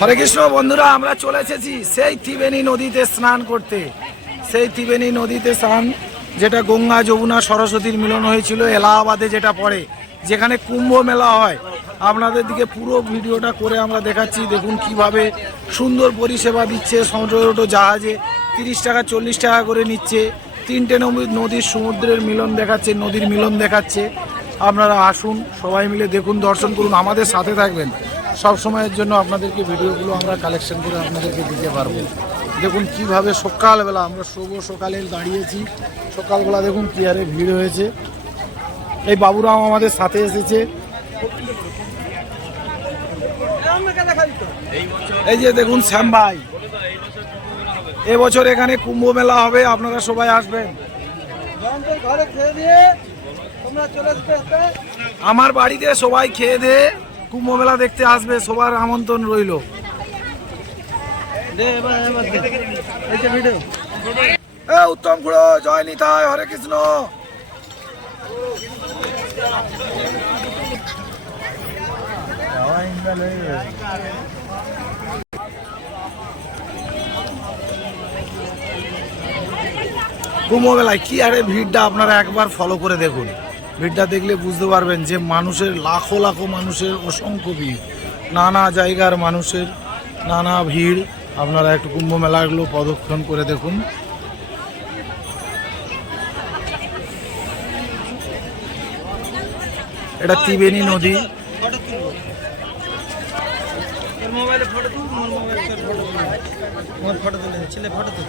হরে কৃষ্ণ, বন্ধুরা, আমরা চলে এসেছি সেই ত্রিবেণী নদীতে স্নান করতে। সেই ত্রিবেণী নদীতে স্নান, যেটা গঙ্গা, যমুনা, সরস্বতীর মিলন হয়েছিল, এলাহাবাদে যেটা পড়ে, যেখানে কুম্ভ মেলা হয়। আপনাদের দিকে পুরো ভিডিওটা করে আমরা দেখাচ্ছি, দেখুন কীভাবে সুন্দর পরিষেবা দিচ্ছে ছোটো ছোটো জাহাজে তিরিশ টাকা, চল্লিশ টাকা করে নিচ্ছে। তিনটে নদী- নদীর সমুদ্রের মিলন দেখাচ্ছে, নদীর মিলন দেখাচ্ছে। আপনারা আসুন, সবাই মিলে দেখুন, দর্শন করুন, আমাদের সাথে থাকবেন। সব সময়ের জন্য আপনাদেরকে ভিডিওগুলো আমরা কালেকশন করে আপনাদেরকে দিতে পারব। দেখুন কীভাবে সকালবেলা আমরা শুভ সকালে দাঁড়িয়েছি। সকালবেলা দেখুন কি হারে ভিড় হয়েছে। এই বাবুরাও আমাদের সাথে এসেছে। এই যে দেখুন শ্যাম ভাই। এবছর এখানে কুম্ভ মেলা হবে, আপনারা সবাই আসবেন। ঘরে খেয়ে দিয়ে তোমরা চলে আসবে এতে। আমার বাড়িতে সবাই খেয়ে দিয়ে কুম্ভ মেলা দেখতে আসবে সবার আমন্ত্রণ রইল। দে দে। উত্তম খুড়ো জয় নিতাই হরে কৃষ্ণ। কুম্ভ মেলায় কি আরে ভিড়টা আপনারা একবার ফলো করে দেখুন। ভিড়টা দেখলে বুঝতে পারবেন যে মানুষের লাখো লাখো মানুষের অসংখ্য ভিড়। নানা জায়গার মানুষের নানা ভিড়। আপনারা একটু কুম্ভ মেলাগুলো প্রদক্ষিণ করে দেখুন। এটা ত্রিবেণী নদী। মোবাইলে ফটো মোর ফটো ফটো তুলে। ছেলে ফটো তুল।